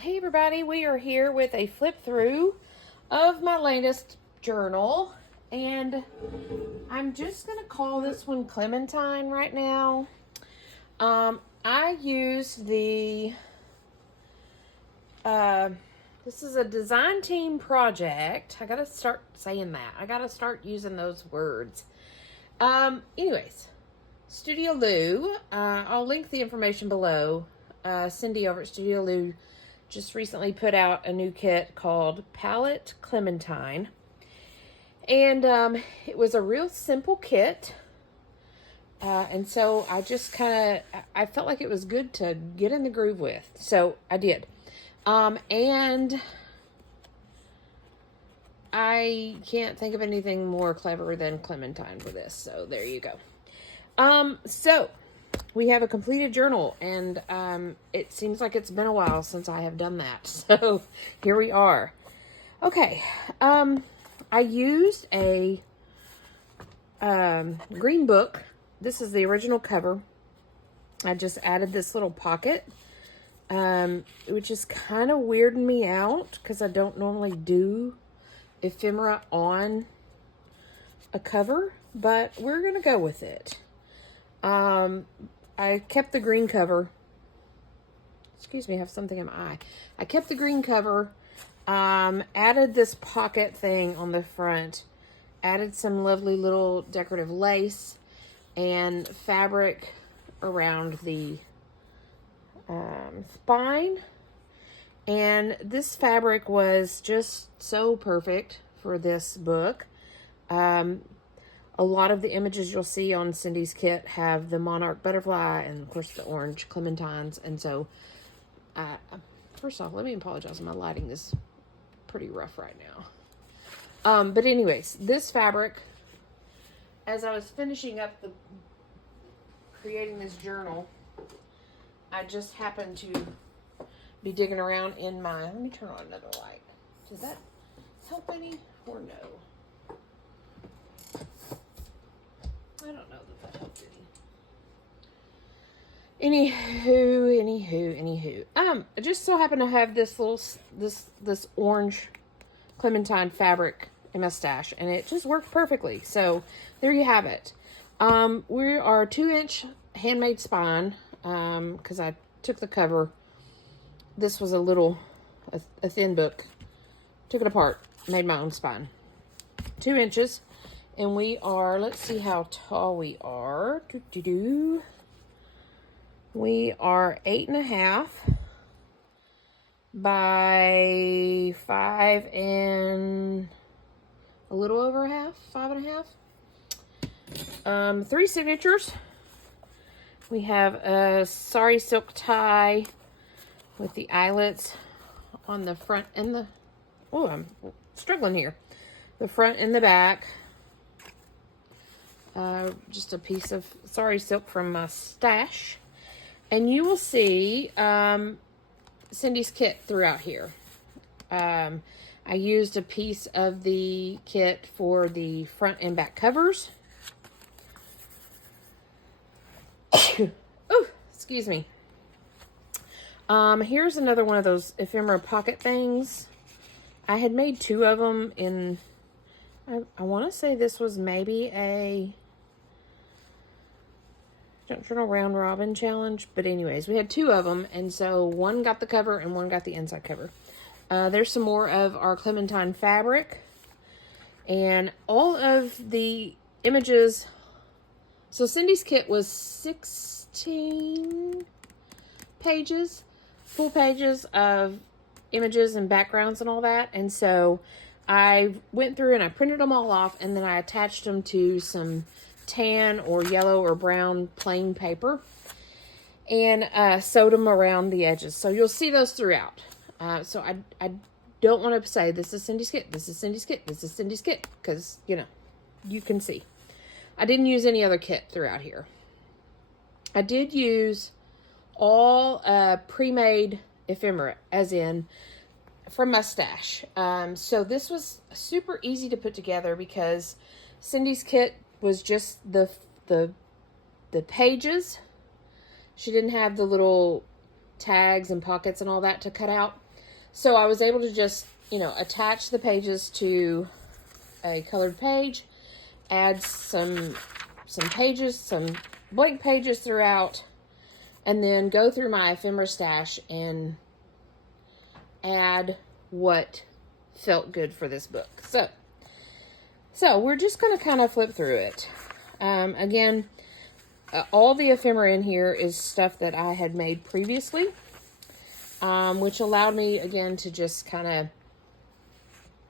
Hey everybody, we are here with a flip through of my latest journal, and I'm just going to call this one Clementine right now. I used this is a design team project. I got to start saying that. I got to start using those words. Anyways, Studio Lou, I'll link the information below. Cindy over at Studio Lou just recently put out a new kit called Palette Clementine. And it was a real simple kit. And so I just I felt like it was good to get in the groove with. So I did. And I can't think of anything more clever than Clementine for this. So there you go. So we have a completed journal, and it seems like it's been a while since I have done that. So here we are. Okay. I used a green book. This is the original cover. I just added this little pocket, which is kind of weirding me out because I don't normally do ephemera on a cover, but we're going to go with it. I kept the green cover. Excuse me, I have something in my eye. I kept the green cover, added this pocket thing on the front, added some lovely little decorative lace and fabric around the spine. And this fabric was just so perfect for this book. A lot of the images you'll see on Cindy's kit have the monarch butterfly and, of course, the orange clementines. And so, first off, let me apologize. My lighting is pretty rough right now. But anyways, this fabric, as I was finishing up creating this journal, I just happened to be digging around in my, let me turn on another light. Does that help any or no? I don't know that helped any. Anywho. I just so happen to have this little, this orange clementine fabric in my stash, and it just worked perfectly. So there you have it. We are 2-inch handmade spine, because I took the cover. This was a thin book. Took it apart, made my own spine. 2 inches. And we are, let's see how tall we are. We are 8.5 by 5 and a little over a half, 5.5. 3 signatures. We have a sari silk tie with the eyelets on the front and the, oh, I'm struggling here. The front and the back. Just a piece of sari silk from my stash. And you will see Cindy's kit throughout here. I used a piece of the kit for the front and back covers. Oh, excuse me. Here's another one of those ephemera pocket things. I had made 2 of them in, I want to say this was maybe a Journal Round Robin challenge. But anyways, we had 2 of them. And so one got the cover and one got the inside cover. There's some more of our Clementine fabric. And all of the images. So Cindy's kit was 16 pages. Full pages of images and backgrounds and all that. And so I went through and I printed them all off, and then I attached them to some tan or yellow or brown plain paper and sewed them around the edges. So you'll see those throughout. So I don't want to say this is Cindy's kit, this is Cindy's kit, this is Cindy's kit, because, you know, you can see. I didn't use any other kit throughout here. I did use all pre-made ephemera, as in from my stash. So this was super easy to put together because Cindy's kit was just the pages. She didn't have the little tags and pockets and all that to cut out. So I was able to just, you know, attach the pages to a colored page, add some pages, some blank pages throughout, and then go through my ephemera stash and add what felt good for this book. So we're just going to kind of flip through it. Again, all the ephemera in here is stuff that I had made previously, which allowed me, again, to just kind of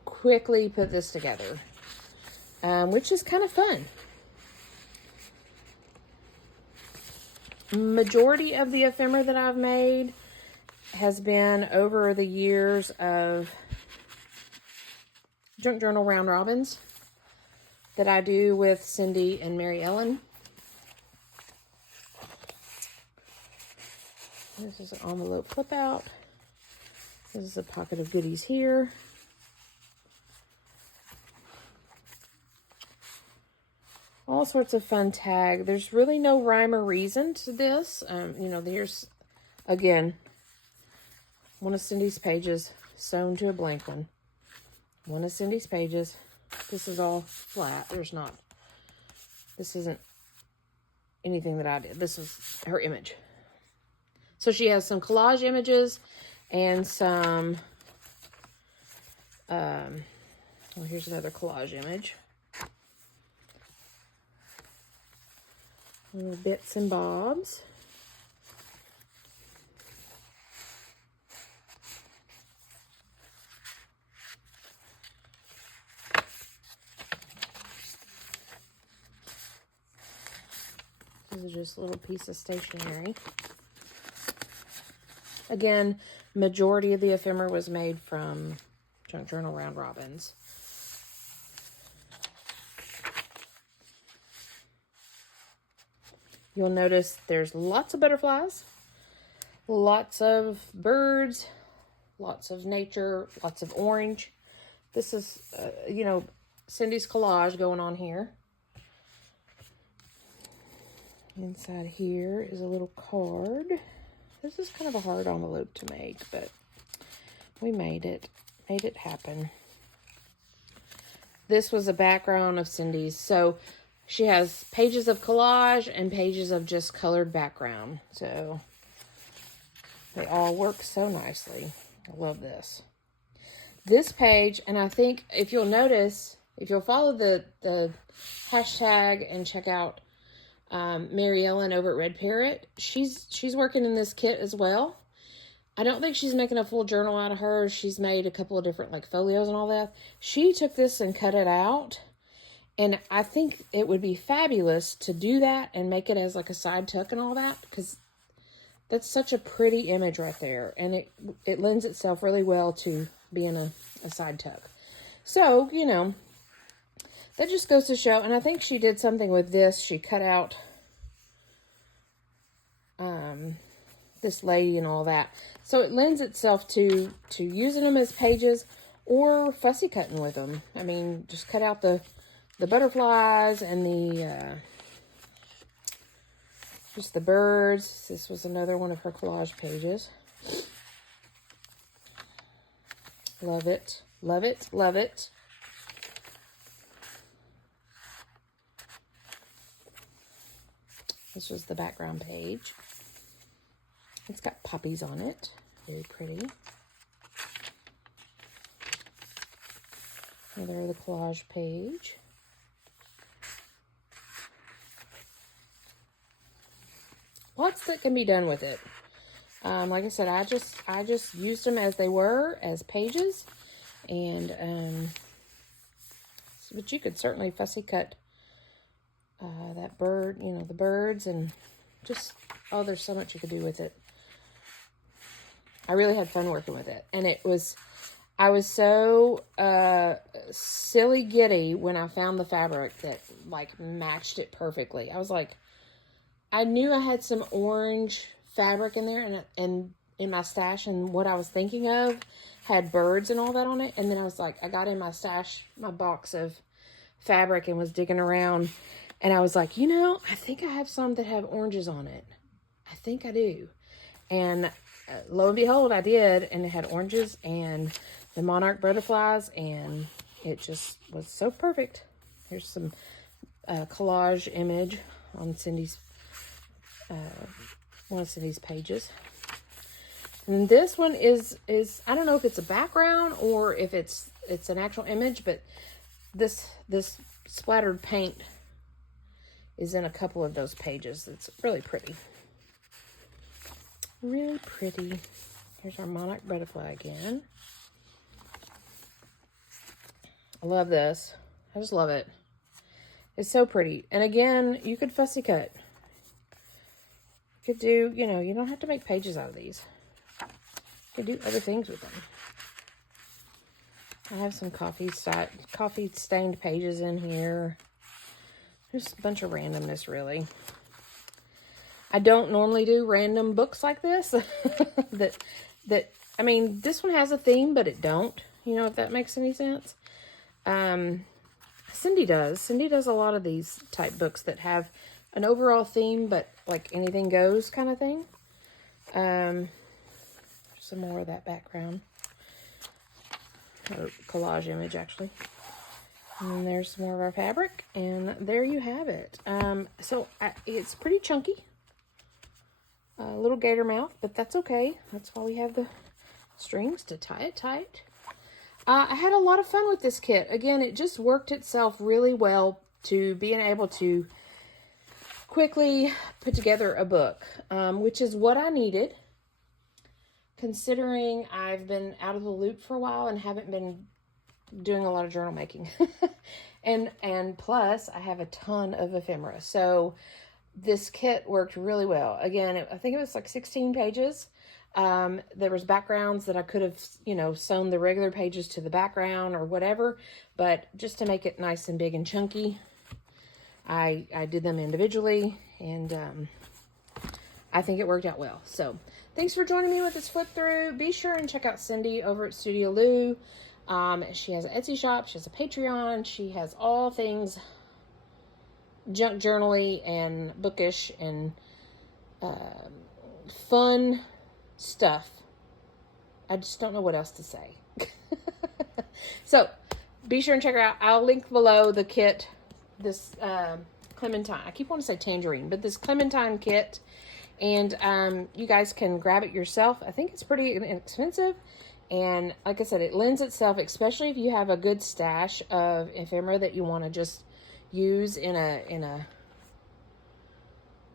quickly put this together, which is kind of fun. Majority of the ephemera that I've made has been over the years of junk journal round robins that I do with Cindy and Mary Ellen. This is an envelope flip out. This is a pocket of goodies here. All sorts of fun tag. There's really no rhyme or reason to this. You know, here's, again, one of Cindy's pages sewn to a blank one. One of Cindy's pages. This is all flat. This isn't anything that I did. This is her image. So she has some collage images and some, well, here's another collage image. Little bits and bobs. This is just a little piece of stationery. Again, majority of the ephemera was made from junk journal round robins. You'll notice there's lots of butterflies, lots of birds, lots of nature, lots of orange. This is, you know, Cindy's collage going on here. Inside here is a little card. This is kind of a hard envelope to make, but we made it happen. This was a background of Cindy's. So she has pages of collage and pages of just colored background. So they all work so nicely. I love this. This page, and I think if you'll notice, if you'll follow the hashtag and check out Mary Ellen over at Red Parrot, she's working in this kit as well. I don't think she's making a full journal out of hers. She's made a couple of different like folios and all that. She took this and cut it out. And I think it would be fabulous to do that and make it as like a side tuck and all that, because that's such a pretty image right there. And it lends itself really well to being a side tuck. So, you know, that just goes to show. And I think she did something with this. She cut out this lady and all that. So it lends itself to using them as pages or fussy cutting with them. I mean, just cut out the butterflies and just the birds. This was another one of her collage pages. Love it. Love it. Love it. This was the background page. It's got poppies on it. Very pretty. Another the collage page. Lots that can be done with it. Like I said, I just used them as they were, as pages. And, but you could certainly fussy cut that bird, you know, the birds, and just, oh, there's so much you could do with it. I really had fun working with it. And I was so silly giddy when I found the fabric that like matched it perfectly. I was like, I knew I had some orange fabric in there and in my stash, and what I was thinking of had birds and all that on it. And then I was like, I got in my stash, my box of fabric, and was digging around, and I was like, you know, I think I have some that have oranges on it. I think I do. And lo and behold, I did, and it had oranges and the monarch butterflies, and it just was so perfect. Here's some collage image on Cindy's one of Cindy's pages. And this one is I don't know if it's a background or if it's an actual image, but this splattered paint is in a couple of those pages. It's really pretty. Really pretty. Here's our monarch butterfly again. I love this. I just love it. It's so pretty. And again, you could fussy cut. You could do, you know, you don't have to make pages out of these. You could do other things with them. I have some coffee stained pages in here. There's a bunch of randomness, really. I don't normally do random books like this. I mean, this one has a theme, but it don't. You know, if that makes any sense. Cindy does. Cindy does a lot of these type books that have an overall theme, but like anything goes kind of thing. Some more of that background. Or collage image, actually. And then there's some more of our fabric. And there you have it. It's pretty chunky. A little gator mouth, but that's okay. That's why we have the strings to tie it tight. I had a lot of fun with this kit. Again, it just worked itself really well to being able to quickly put together a book, which is what I needed, considering I've been out of the loop for a while and haven't been doing a lot of journal making. and plus, I have a ton of ephemera. So this kit worked really well. Again, I think it was like 16 pages. There was backgrounds that I could have, you know, sewn the regular pages to the background or whatever, but just to make it nice and big and chunky, I did them individually, and I think it worked out well. So thanks for joining me with this flip through. Be sure and check out Cindy over at Studio Lou. She has an Etsy shop. She has a Patreon. She has all things junk journal-y and bookish and fun stuff. I just don't know what else to say. So be sure and check her out. I'll link below the kit, this Clementine. I keep wanting to say tangerine, but this Clementine kit, and you guys can grab it yourself. I think it's pretty inexpensive, and like I said, it lends itself, especially if you have a good stash of ephemera that you want to just use in a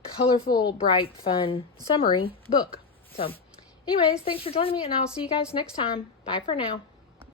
colorful, bright, fun, summery book. So anyways, thanks for joining me, and I'll see you guys next time. Bye for now.